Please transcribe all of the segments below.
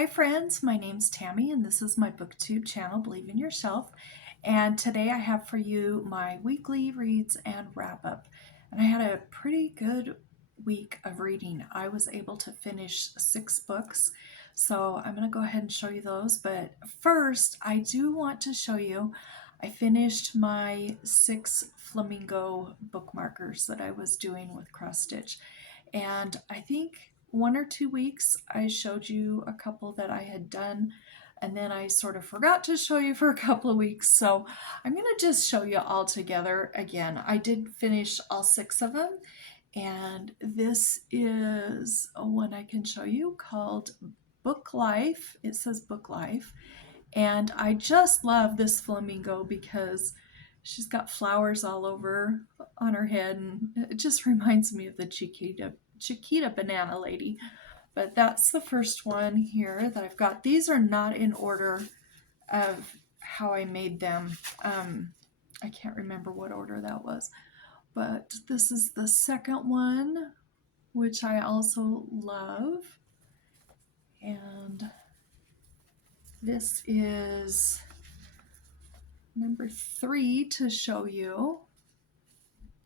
Hi friends, my name's Tammy and this is my booktube channel, Believe in Yourself. And today I have for you my weekly reads and wrap up. And I had a pretty good week of reading. I was able to finish 6 books. So I'm going to go ahead and show you those. But first, I do want to show you, I finished my 6 flamingo bookmarkers that I was doing with cross stitch. And I think 1 or 2 weeks I showed you a couple that I had done, and then I sort of forgot to show you for a couple of weeks. So I'm going to just show you all together again. I did finish all 6 of them, and this is one I can show you called Book Life. It says Book Life, and I just love this flamingo because she's got flowers all over on her head, and it just reminds me of the Chiquita banana lady. But that's the first one here that I've got. These are not in order of how I made them. I can't remember what order that was. But this is the second one, which I also love. And this is number 3 to show you.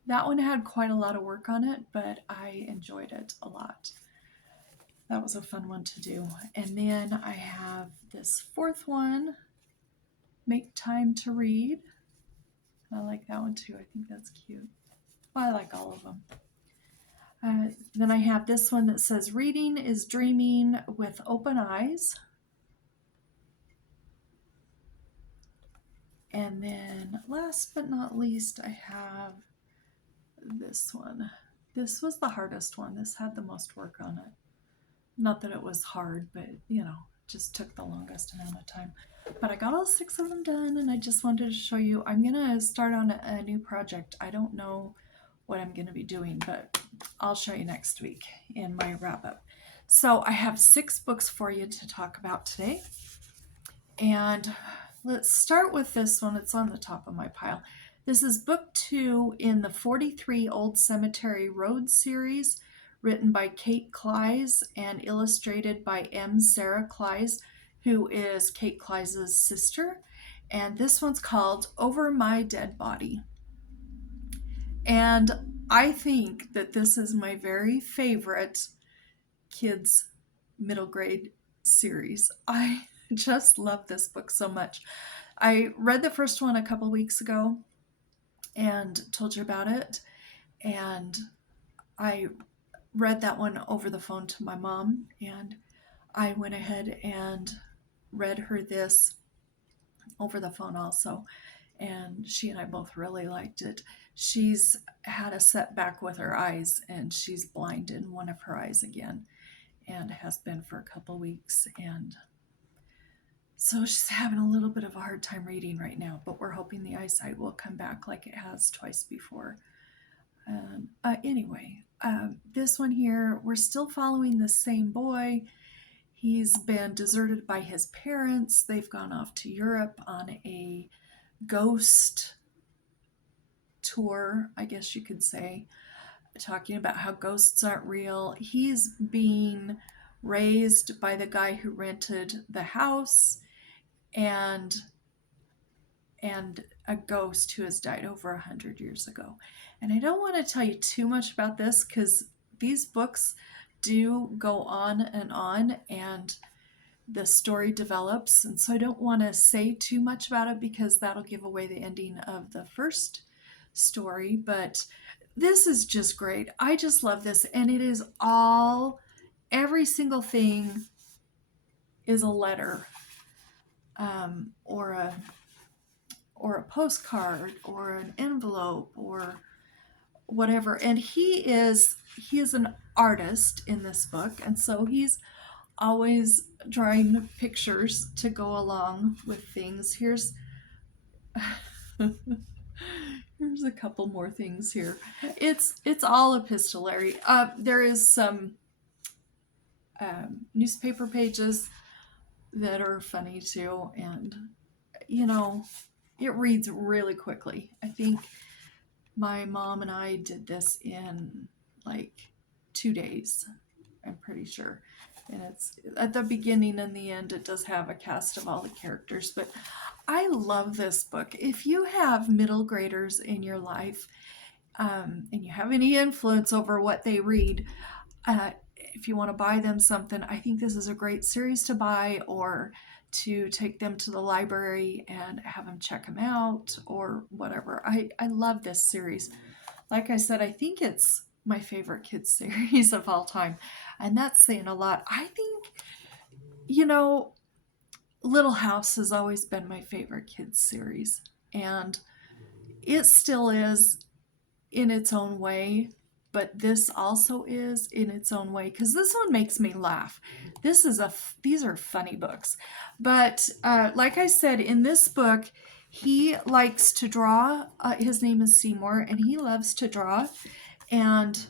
That one had quite a lot of work on it, but I enjoyed it a lot. That was a fun one to do. And then I have this 4th one, Make Time to Read. I like that one too. I think that's cute. Well, I like all of them. Then I have this one that says Reading is Dreaming with Open Eyes. And then last but not least, I have this one. This was the hardest one. This had the most work on it. Not that it was hard, but just took the longest amount of time. But I got all 6 of them done, and I just wanted to show you. I'm going to start on a new project. I don't know what I'm going to be doing, but I'll show you next week in my wrap-up. So I have 6 books for you to talk about today. And let's start with this one. It's on the top of my pile. This is book 2 in the 43 Old Cemetery Road series, written by Kate Klise and illustrated by M. Sarah Klise, who is Kate Klise's sister. And this one's called Over My Dead Body. And I think that this is my very favorite kids middle grade series. I just love this book so much. I read the first one a couple weeks ago and told you about it. And I read that one over the phone to my mom, and I went ahead and read her this over the phone also, and she and I both really liked it. She's had a setback with her eyes, and she's blind in one of her eyes again, and has been for a couple weeks, and so she's having a little bit of a hard time reading right now, but we're hoping the eyesight will come back like it has twice before. Anyway, this one here, we're still following the same boy. He's been deserted by his parents. They've gone off to Europe on a ghost tour, I guess you could say, talking about how ghosts aren't real. He's being raised by the guy who rented the house and a ghost who has died over 100 years ago. And I don't want to tell you too much about this because these books do go on, and the story develops. And so I don't want to say too much about it because that'll give away the ending of the first story. But this is just great. I just love this. And it is every single thing is a letter, or a postcard or an envelope or whatever. And he is an artist in this book, and so he's always drawing pictures to go along with things. Here's a couple more things here. It's all epistolary. There is some newspaper pages that are funny too, and it reads really quickly. I think my mom and I did this in like 2 days, I'm pretty sure. And it's at the beginning and the end, it does have a cast of all the characters. But I love this book. If you have middle graders in your life, and you have any influence over what they read, if you want to buy them something, I think this is a great series to buy, or to take them to the library and have them check them out or whatever. I love this series. Like I said, I think it's my favorite kids series of all time. And that's saying a lot. I think, you know, Little House has always been my favorite kids series. And it still is in its own way, but this also is in its own way, because this one makes me laugh. These are funny books. But like I said, in this book, he likes to draw. His name is Seymour, and he loves to draw. And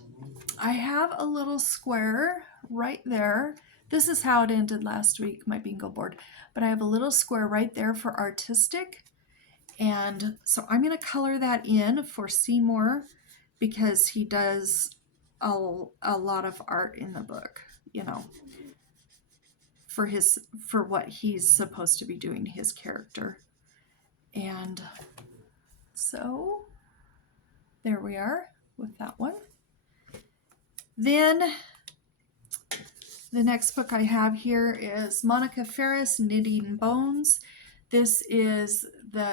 I have a little square right there. This is how it ended last week, my bingo board. But I have a little square right there for artistic. And so I'm going to color that in for Seymour, because he does a lot of art in the book, for what he's supposed to be doing, his character. And so there we are with that one. Then the next book I have here is Monica Ferris, Knitting Bones. This is the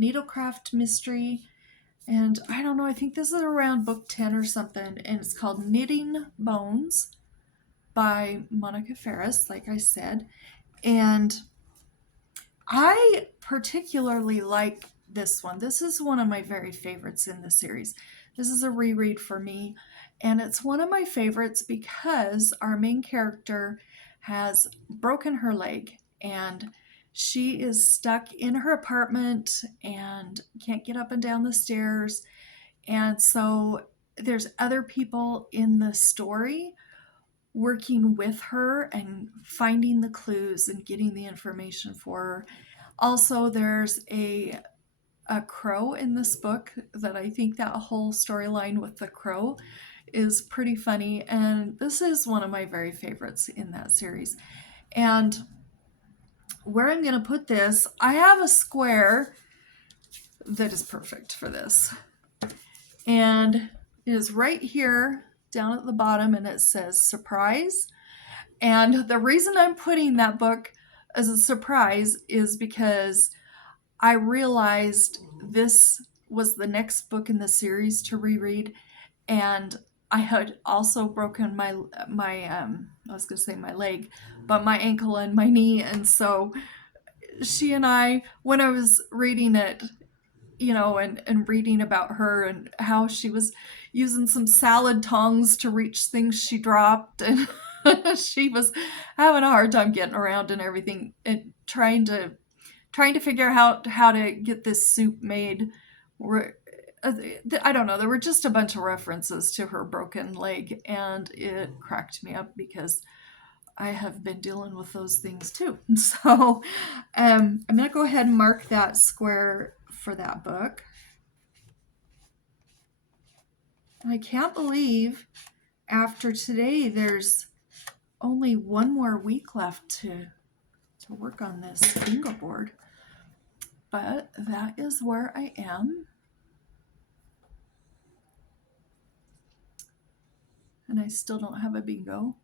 Needlecraft Mystery. And I don't know, I think this is around book 10 or something. And it's called Knitting Bones by Monica Ferris, like I said. And I particularly like this one. This is one of my very favorites in the series. This is a reread for me. And it's one of my favorites because our main character has broken her leg, and she is stuck in her apartment and can't get up and down the stairs. And so there's other people in the story working with her and finding the clues and getting the information for her. Also, there's a crow in this book that I think that whole storyline with the crow is pretty funny, and this is one of my very favorites in that series. And where I'm going to put this, I have a square that is perfect for this, and it is right here down at the bottom, and it says surprise. And the reason I'm putting that book as a surprise is because I realized this was the next book in the series to reread, and I had also broken my I was gonna say my leg, but my ankle and my knee. And so she and I, when I was reading it, and reading about her and how she was using some salad tongs to reach things she dropped, and she was having a hard time getting around and everything, and trying to figure out how to get this soup made. I don't know, there were just a bunch of references to her broken leg, and it cracked me up because I have been dealing with those things too. So I'm going to go ahead and mark that square for that book. And I can't believe after today there's only one more week left to work on this bingo board. But that is where I am. And I still don't have a bingo.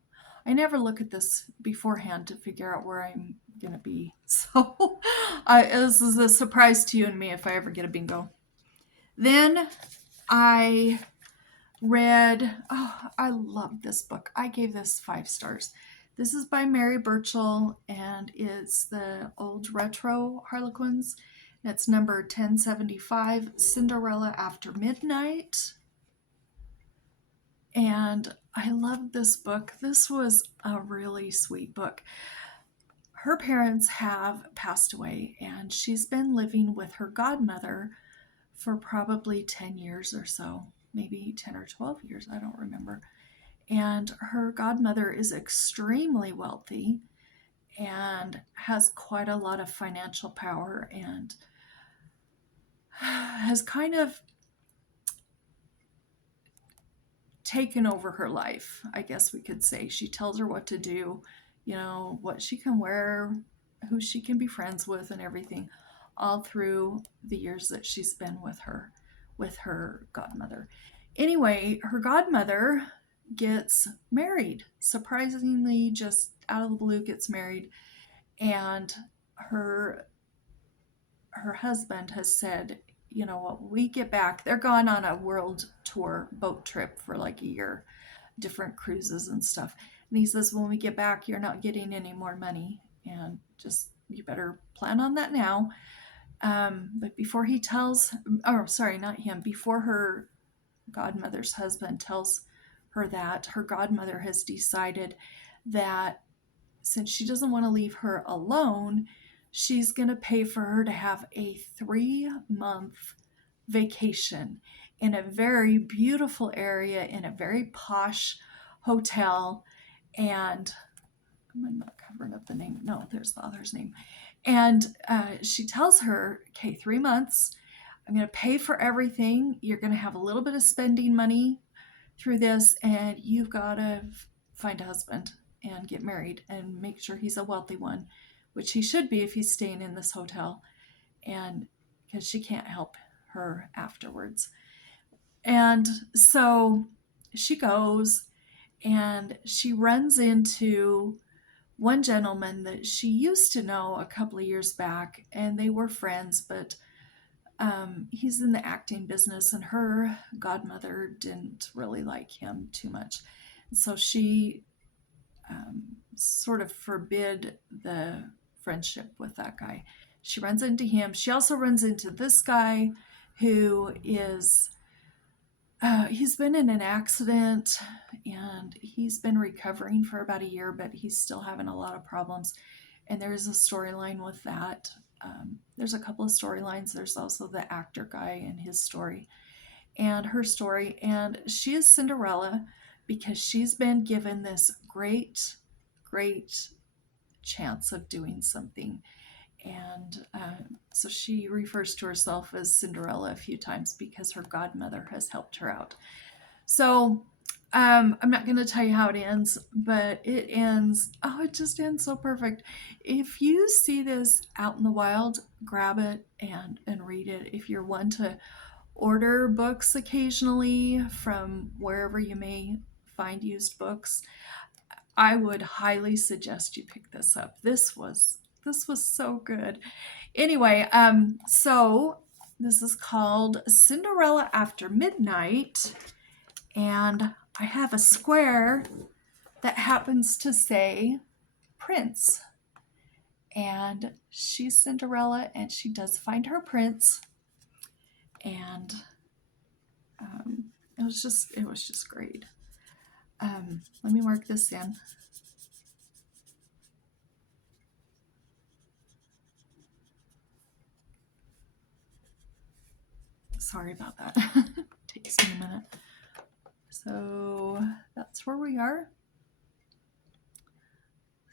I never look at this beforehand to figure out where I'm going to be. So this is a surprise to you and me if I ever get a bingo. Then I read, I love this book. I gave this 5 stars. This is by Mary Burchell, and it's the old retro Harlequins. It's number 1075, Cinderella After Midnight. And I loved this book. This was a really sweet book. Her parents have passed away, and she's been living with her godmother for probably 10 years or so, maybe 10 or 12 years, I don't remember. And her godmother is extremely wealthy and has quite a lot of financial power, and has kind of taken over her life, I guess we could say. She tells her what to do, what she can wear, who she can be friends with, and everything, all through the years that she's been with her godmother. Anyway, her godmother gets married. Surprisingly, just out of the blue, gets married, and her husband has said, when we get back, they're gone on a world tour boat trip for like a year, different cruises and stuff. And he says, when we get back, you're not getting any more money, and just you better plan on that now. But before he tells, oh, sorry, not him, before her godmother's husband tells her that, her godmother has decided that since she doesn't want to leave her alone, she's going to pay for her to have a 3-month vacation in a very beautiful area in a very posh hotel. And I'm not covering up the name. No, there's the author's name. And she tells her, okay, 3 months, I'm going to pay for everything. You're going to have a little bit of spending money through this, and you've got to find a husband and get married and make sure he's a wealthy one, which he should be if he's staying in this hotel, and because she can't help her afterwards. And so she goes, and she runs into one gentleman that she used to know a couple of years back, and they were friends, but he's in the acting business, and her godmother didn't really like him too much. And so she sort of forbid the friendship with that guy. She runs into him. She also runs into this guy who is, he's been in an accident, and he's been recovering for about a year, but he's still having a lot of problems. And there's a storyline with that. There's a couple of storylines. There's also the actor guy and his story and her story. And she is Cinderella because she's been given this great chance of doing something. And so she refers to herself as Cinderella a few times because her godmother has helped her out. So I'm not going to tell you how it ends, but it ends, it just ends so perfect. If you see this out in the wild, grab it and read it. If you're one to order books occasionally from wherever you may find used books, I would highly suggest you pick this up. This was so good. Anyway, so this is called Cinderella After Midnight, and I have a square that happens to say Prince. And she's Cinderella, and she does find her prince, and it was just great. Let me mark this in. Sorry about that. Takes me a minute. So that's where we are.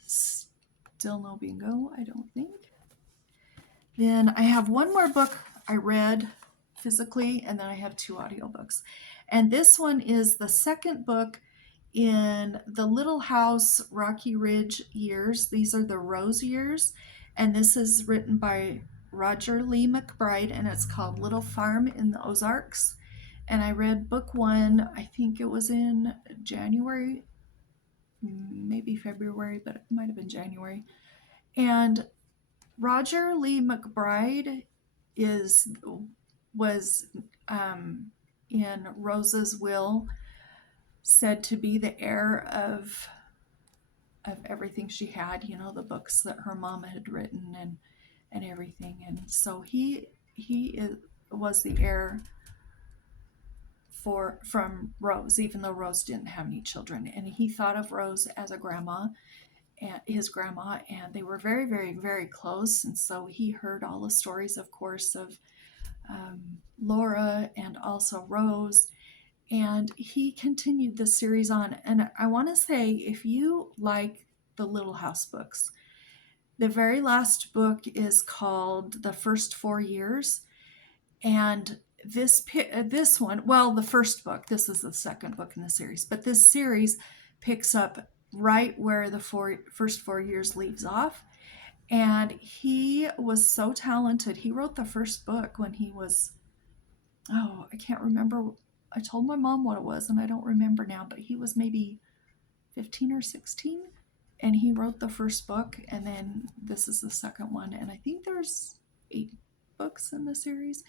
Still no bingo, I don't think. Then I have one more book I read physically, and then I have 2 audiobooks. And this one is the second book in the Little House Rocky Ridge years. These are the Rose years, and this is written by Roger Lee MacBride, and it's called Little Farm in the Ozarks. And I read book 1, I think it was in January, maybe February, but it might have been January. And Roger Lee MacBride was in Rose's will said to be the heir of everything she had, the books that her mom had written and everything. And so he was the heir from Rose, even though Rose didn't have any children. And he thought of Rose as a grandma, and his grandma, and they were very, very, very close. And so he heard all the stories, of course, of Laura and also Rose. And he continued the series on. And I want to say, if you like the Little House books, the very last book is called The First 4 Years. And this one, well, the first book, this is the second book in the series, but this series picks up right where the first 4 years leaves off. And he was so talented. He wrote the first book when he was, oh, I can't remember. I told my mom what it was, and I don't remember now, but he was maybe 15 or 16. And he wrote the first book, and then this is the second one. And I think there's 8 books in the series.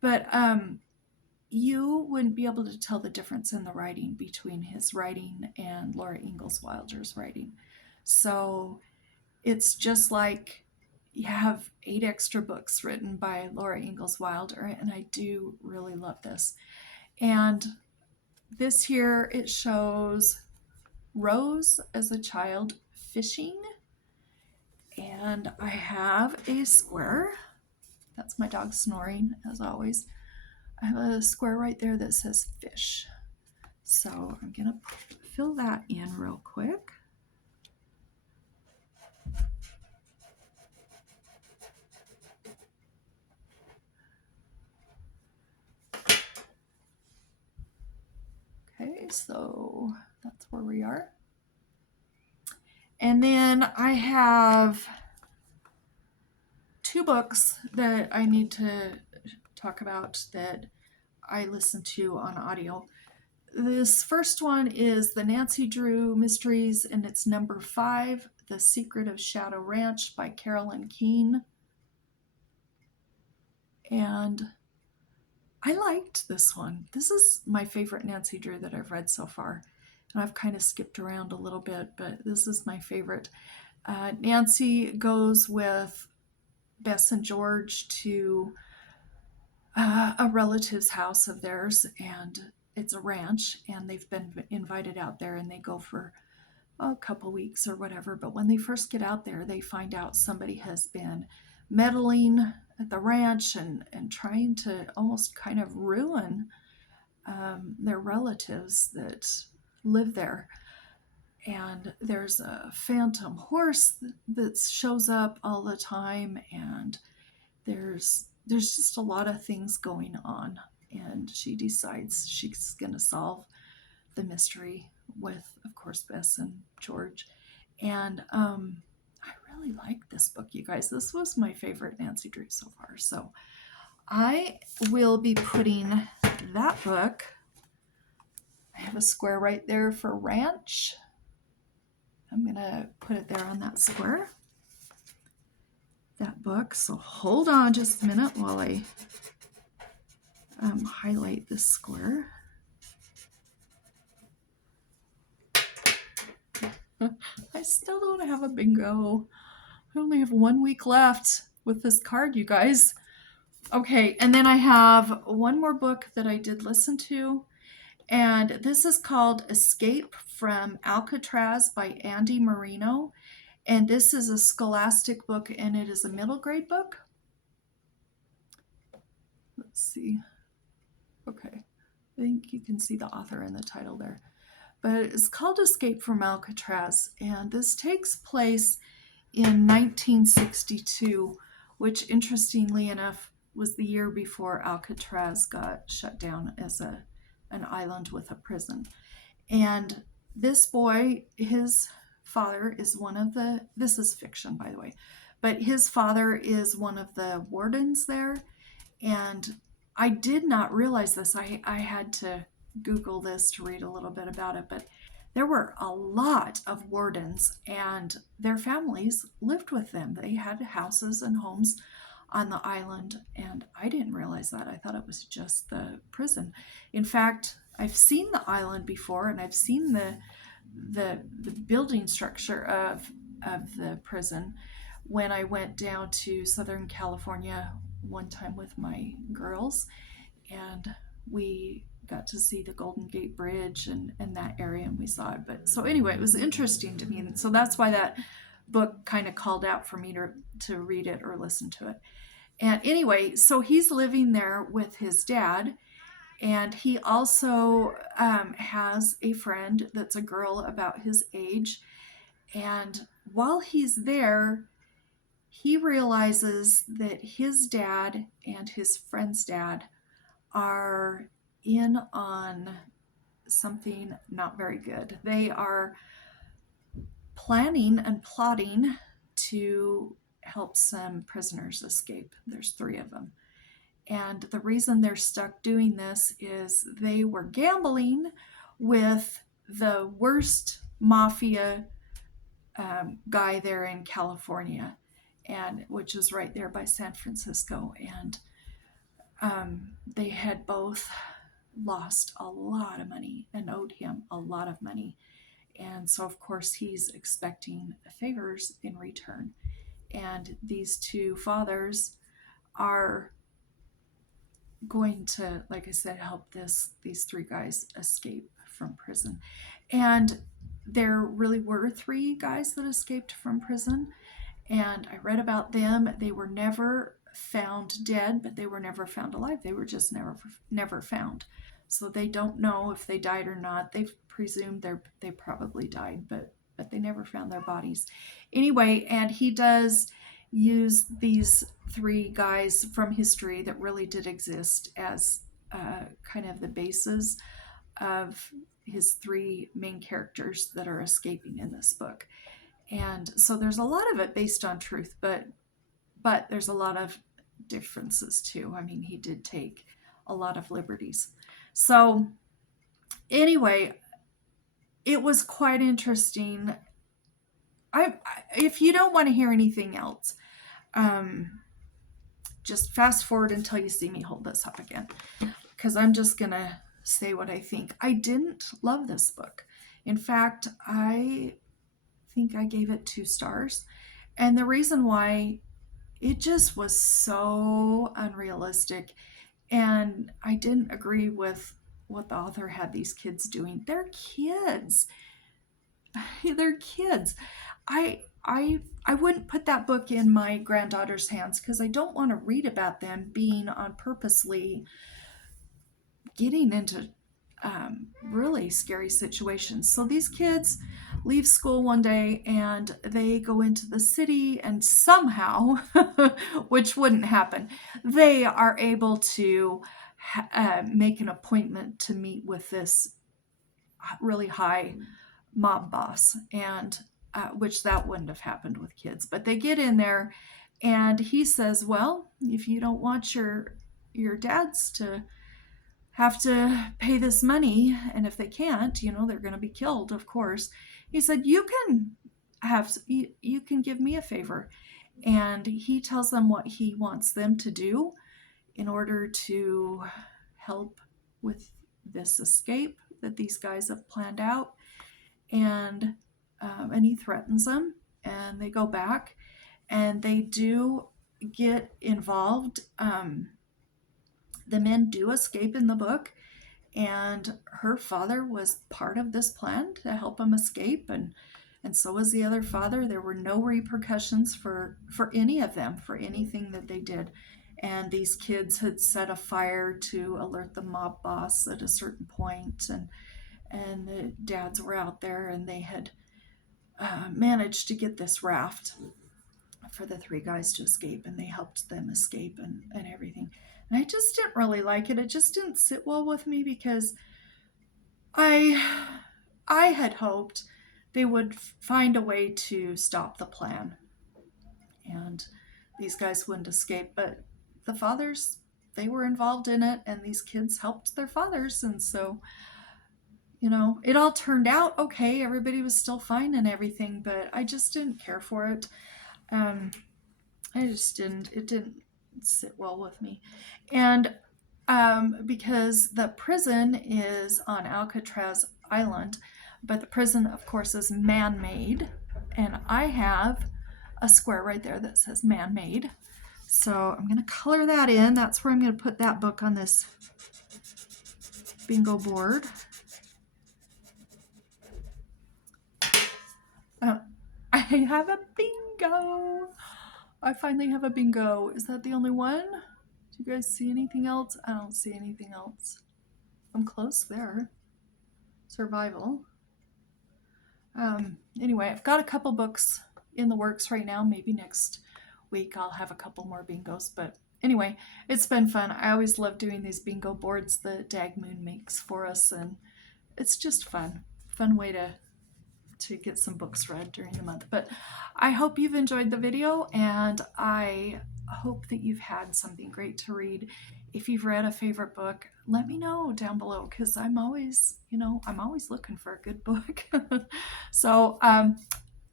But you wouldn't be able to tell the difference in the writing between his writing and Laura Ingalls Wilder's writing. So it's just like you have 8 extra books written by Laura Ingalls Wilder, and I do really love this. And this here, it shows Rose as a child fishing, and I have a square. That's my dog snoring, as always. I have a square right there that says fish. So I'm gonna fill that in real quick. Okay, so that's where we are. And then I have 2 books that I need to talk about that I listen to on audio. This first one is the Nancy Drew Mysteries, and it's number 5, The Secret of Shadow Ranch by Carolyn Keene. And I liked this one. This is my favorite Nancy Drew that I've read so far. And I've kind of skipped around a little bit, but this is my favorite. Nancy goes with Bess and George to a relative's house of theirs, and it's a ranch, and they've been invited out there, and they go for a couple weeks or whatever. But when they first get out there, they find out somebody has been meddling at the ranch and trying to almost kind of ruin their relatives that live there. And there's a phantom horse that shows up all the time, and there's just a lot of things going on. And she decides she's going to solve the mystery with, of course, Bess and George. And I really like this book, you guys. This was my favorite Nancy Drew so far. So I will be putting that book. I have a square right there for ranch. I'm going to put it there on that square. That book. So hold on just a minute while I highlight this square. I still don't have a bingo. I only have 1 week left with this card, you guys. Okay, and then I have one more book that I did listen to, and this is called Escape from Alcatraz by Andy Marino. And this is a scholastic book, and it is a middle grade book. Let's see. Okay, I think you can see the author in the title there. But it's called Escape from Alcatraz, and this takes place in 1962, which, interestingly enough, was the year before Alcatraz got shut down as an island with a prison. And this boy, his father is one of the, this is fiction, by the way, but his father is one of the wardens there. And I did not realize this. I had to Google this to read a little bit about it, but there were a lot of wardens, and their families lived with them. They had houses and homes on the island, and I didn't realize that. I thought it was just the prison. In fact, I've seen the island before, and I've seen the building structure of the prison when I went down to Southern California one time with my girls, and we got to see the Golden Gate Bridge and that area, and we saw it. But so anyway, it was interesting to me, and so that's why that book kind of called out for me to read it or listen to it. And anyway, so he's living there with his dad, and he also has a friend that's a girl about his age. And while he's there, he realizes that his dad and his friend's dad are in on something not very good. They are planning and plotting to help some prisoners escape. There's 3 of them. And the reason they're stuck doing this is they were gambling with the worst mafia guy there in California, and which is right there by San Francisco. And they had both lost a lot of money and owed him a lot of money. And so, of course, he's expecting favors in return. And these 2 fathers are going to, like I said, help these 3 guys escape from prison. And there really were 3 guys that escaped from prison, and I read about them. They were never found dead, but they were never found alive. They were just never found. So they don't know if they died or not. They've presumed they probably died, but they never found their bodies. Anyway, and he does use these 3 guys from history that really did exist as kind of the basis of his 3 main characters that are escaping in this book. And so there's a lot of it based on truth, but there's a lot of differences too. I mean, he did take a lot of liberties. So anyway, it was quite interesting. If you don't want to hear anything else, just fast forward until you see me hold this up again, because I'm just gonna say what I think. I didn't love this book. In fact, I think I gave it 2 stars. And the reason why, it just was so unrealistic. And I didn't agree with what the author had these kids doing. They're kids. They're kids. I wouldn't put that book in my granddaughter's hands because I don't want to read about them being on purposely getting into really scary situations. So these kids leave school one day and they go into the city, and somehow, which wouldn't happen, they are able to make an appointment to meet with this really high mob boss, and which that wouldn't have happened with kids. But they get in there, and he says, well, if you don't want your dads to have to pay this money, and if they can't, they're going to be killed, of course. He said, you can give me a favor. And he tells them what he wants them to do in order to help with this escape that these guys have planned out. And he threatens them, and they go back, and they do get involved. The men do escape in the book, and her father was part of this plan to help him escape, and so was the other father. There were no repercussions for any of them for anything that they did. And these kids had set a fire to alert the mob boss at a certain point, and the dads were out there, and they had managed to get this raft for the 3 guys to escape, and they helped them escape and everything. And I just didn't really like it. It just didn't sit well with me because I had hoped they would find a way to stop the plan and these guys wouldn't escape. But the fathers, they were involved in it, and these kids helped their fathers. And so, it all turned out okay. Everybody was still fine and everything, but I just didn't care for it. It didn't sit well with me. And because the prison is on Alcatraz Island, but the prison, of course, is man-made, and I have a square right there that says man-made. So I'm going to color that in. That's where I'm going to put that book on this bingo board. I have a bingo. I finally have a bingo. Is that the only one? Do you guys see anything else? I don't see anything else. I'm close there. Survival. Anyway, I've got a couple books in the works right now. Maybe next week I'll have a couple more bingos. But Anyway, it's been fun. I always love doing these bingo boards that Dag Moon makes for us, and it's just fun. Fun way to get some books read during the month. But I hope you've enjoyed the video, and I hope that you've had something great to read. If you've read a favorite book, let me know down below, because I'm always, I'm always looking for a good book. So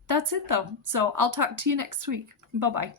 that's it though. So I'll talk to you next week. Bye-bye.